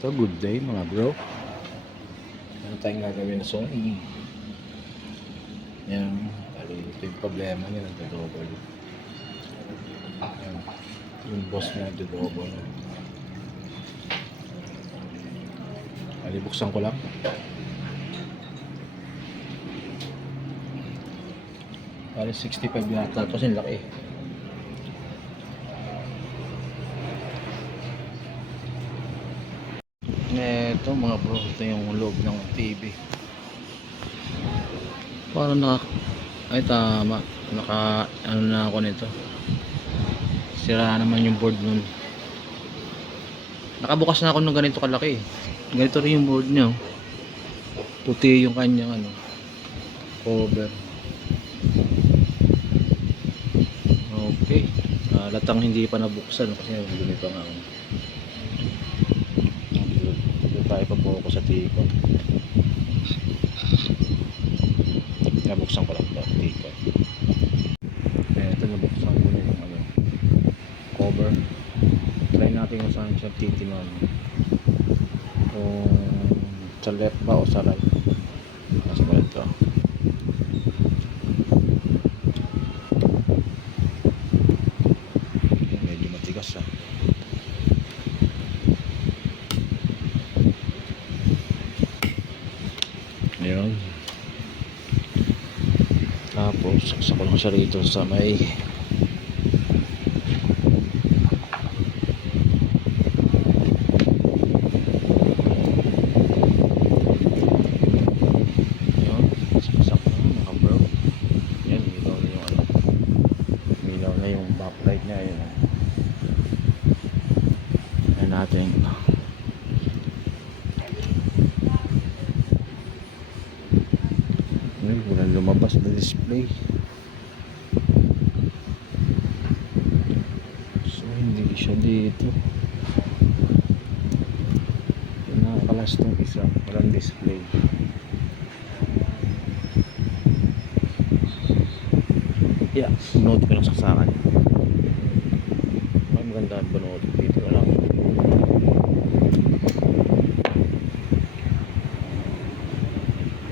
So, good day mga bro. Ano tayong gagawin na Sony? Yan. Bali, ito yung problema niya. Nagdodouble. Yan. Yung boss niya nagdodouble. Bali, buksan ko lang. Bali, 65 yata. Kasi laki. Ito mga bro, ito yung loob ng TV. Parang ay tama, ano na ako nito. Sira naman yung board nun. Nakabukas na ako ng ganito kalaki. Ganito rin yung board niya. Puti yung kanyang cover. Okay. Latang hindi pa nabuksan kasi dumi pa nga ako. Tayo pa po ako sa tikot. Nabuksan ko lang ito, tikot. Ito nabuksan ko na yung cover. Try natin kung saan siya titinan. Kung sa left ba o sa right. Kasi ko ito. Medyo matigas . Yun. Tapos saksak ko lang siya rito sa may yun, saksak na mga bro. Yan, milaw na yung milaw na yung backlight niya. Yun. Yan natin. Walang lumabas na display, so hindi siya dito. Nakakalas tong isa, walang display. Yeah, note ko lang saksakan. Ay, maganda ba note dito lang.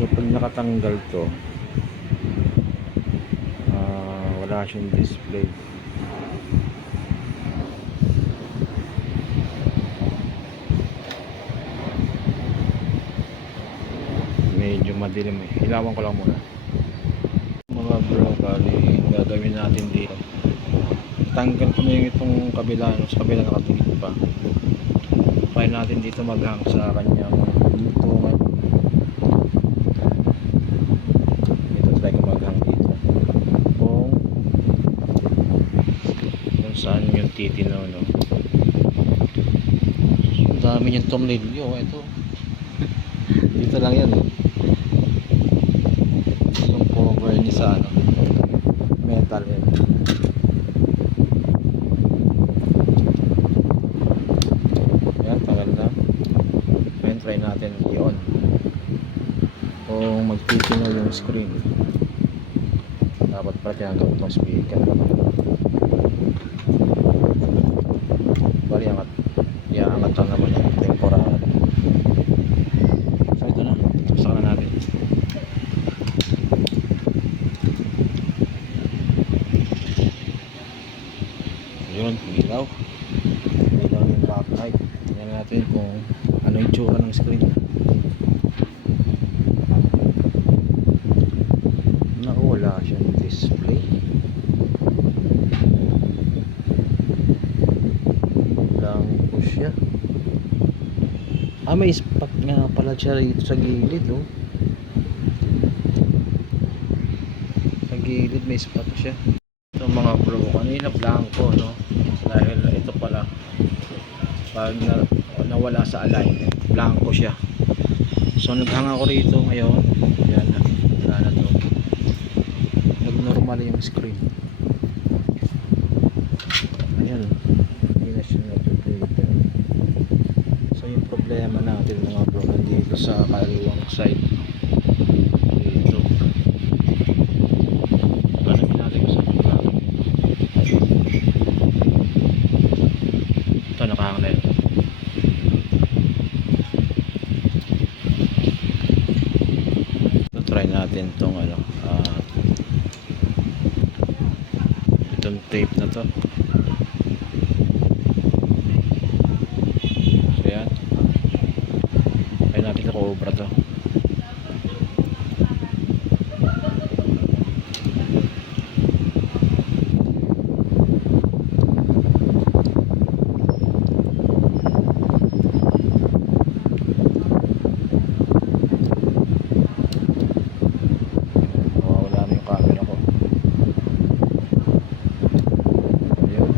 So pag nakatanggal to, wala siyang display. Medyo madilim . Ilawan ko lang muna mga bro. Bali gagawin natin dito, tanggal ko na yung itong kabila. Sa kabila nakatingin pa. Try natin dito maghang sa kanyang lutungan. Saan yung titinaw, no? Ang dami niyang tornilyo. Ito dito lang yan. Yung cover niya sa metal yan. Yan, tagal na. Ngayon try natin i-on kung magtitinaw yung screen. Dapat pala tinagawin ng speaker. Bali angat, iangat lang naman yung temporary. So ito na, saksakan na natin. Yun, ilaw yung backlight. Tingnan natin kung ano yung tsura ng screen. Wala siyang display. Siya. May spot nga pala siya rito sa gilid, oh. Sa gilid may spot siya. Ito mga bro, kanina blanco, no? Dahil ito pala pag nawala sa alignment, blanco siya. So naghang ako rito ngayon. Yan na, wala na to. Nag-normal yung screen. Ayan, hindi na siya nag-update. So yung problema natin mga bro, dito sa kaliwang side dito. Panamin natin kung saan ito. Ito nakahang na ito. natin tong ano, itong tape na to. So yan, kaya natin ito kung obra to. Wala na yung camera ko. Ayun.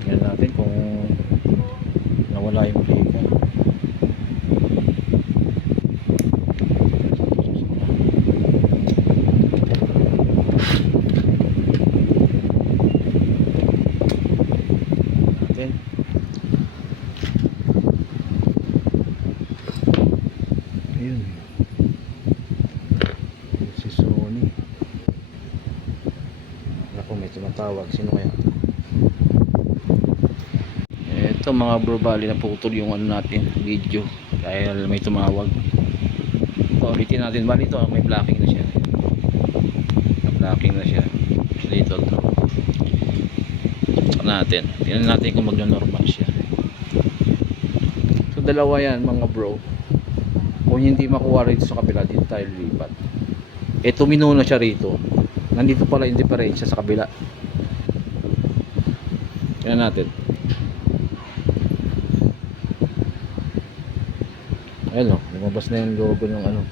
Tingnan natin kung nawala yung plika. Natin. Ayun. Si Sony. Ako, may tumatawag. Sino kaya? Ito mga bro, bali na putol yung ano natin, video. Dahil may tumawag. Ito, ulitin natin. Bali ito, may blocking na siya. May blocking na siya. Dito to. Check natin. Tingnan natin kung magno-normal siya. So, dalawa yan mga bro. Kung hindi makuha rito sa kabila, dito tayo lipat. Tumino na siya rito. Nandito pala yung difference sa kabila. Tingnan natin. Ayan o, lumabas na yung logo ng ano,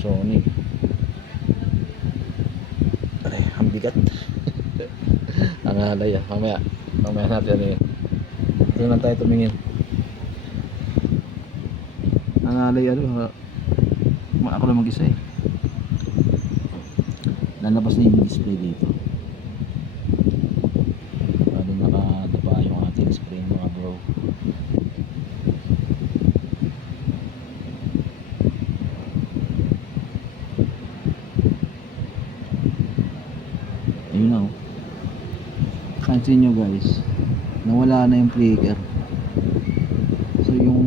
Sony. Aray, ang bigat. Ang halay ah, mamaya natin ano yun. Ito lang tayo tumingin. Ang halay ano, ako lang mag-isa eh. Lalabas na yung display dito. Bali nakadapa yung ating screen mga bro. Ayun na oh. Pansin nyo guys, nawala na yung flicker. So yung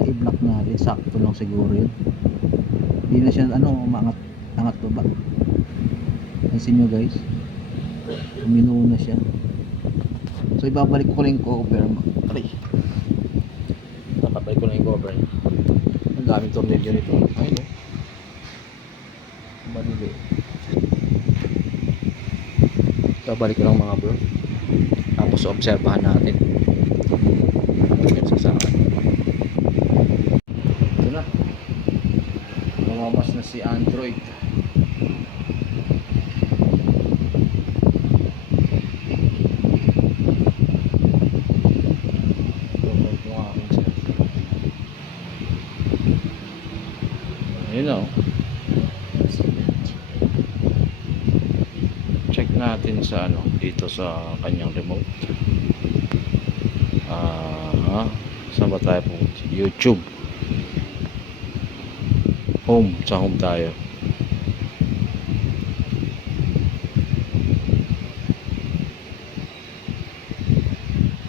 na-i-block natin, sakto lang siguro yun. Hindi na siya ano, angat baba. Pansin nyo guys, minuo na siya. So ibabalik ko lang yung cover. Aray, babalik ko lang yung cover. Ang daming tornilyo nito. Ayun oh, malili. Babalik ko lang mga bro. Tapos obserbahan natin yung sasakan. Ito na, lumabas na si Android. Ayun na oh. Check natin sa ano, dito sa kanyang remote. Saan ba tayo po? YouTube. Home, sa home tayo.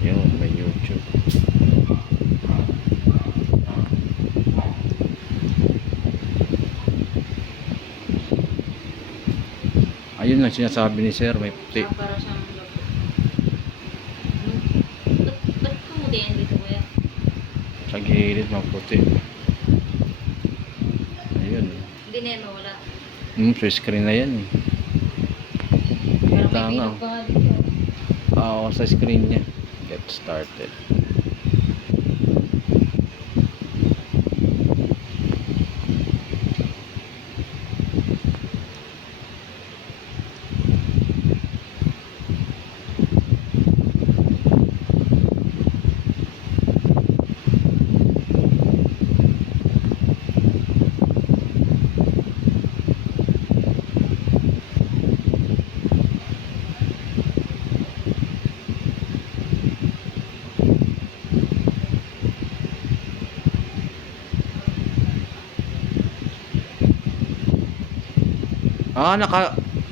Yun, may YouTube. Ayun lang sinasabi ni sir, may puti. Para siyang logo. Ba't kumuti yan dito kuya? Sa gilid, may puti. Ayun. Hindi na yan mawala. Sa screen na yan eh. Parang Kita may nga. bilog pa nga dito. Oo, sa screen niya. Get started.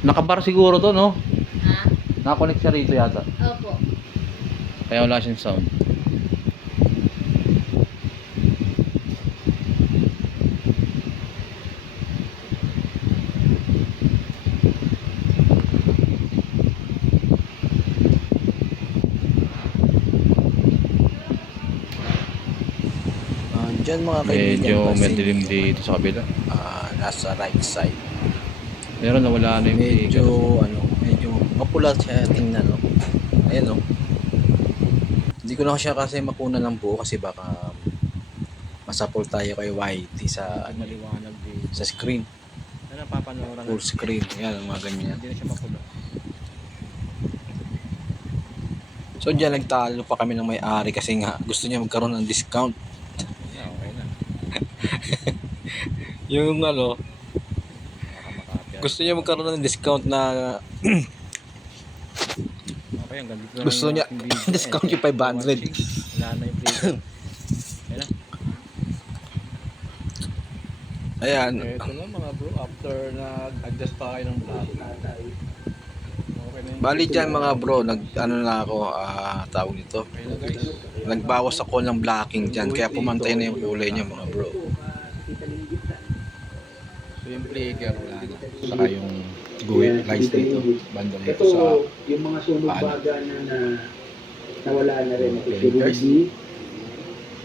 Nakabar siguro to, no? Ha? Nakakonect siya rito yata. Opo. Kaya wala siyang sound. Diyan mga kaibigan, Medyo pansin madilim nyo, dito sa kabila. nasa right side. Pero nawala na yung Medyo flicker. medyo mapula siya tingnan, no. Ayan, no. Hindi ko na siya kasi makuna ng buo kasi baka masapol tayo kay YT sa Maliwanag dito. sa screen, Ano papanoran? full screen. Yan, mga ganyan. Hindi na siya mapulo. So diyan nagtalo pa kami ng may-ari kasi nga gusto niya magkaroon ng discount. Okay na. Yung ano, Nakamakapya. gusto niya magkaroon ng discount na Okay, hanggang dito na gusto lang niya yung ating video. discount yung 500. Wala na yung flicker. Ayan na. Ayan. Ito na mga bro, after nag-adjust tayo ng vlog. Okay na yun. Bali dyan mga bro, ano na ako, tawag nito. Okay na guys. Nagbawas ako ng blocking dyan, kaya pumantay na yung kulay niya mga bro. So yung flicker wala na. Saka yung guhit lights dito. Bandang dito Ito, sa yung mga sunog paan. baga na nawala na rin. Ito Okay, si guys. Ruby.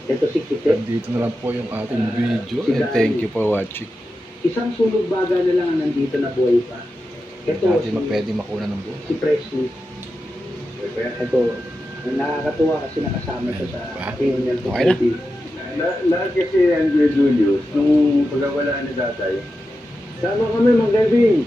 Ito si Kite. dito na lang po yung ating video and thank you for watching. Isang sunog baga na lang ang nandito na buhay pa. Ito Hindi natin pwede makuna ng buo. si Presley. Ito, nakakatuwa kasi nakasama siya sa Diba? reunion to Okay na. Ruby. Lahat kasi Andrea Julius, nung pagkawala ni tatay, Sama kami, Mang Gavin.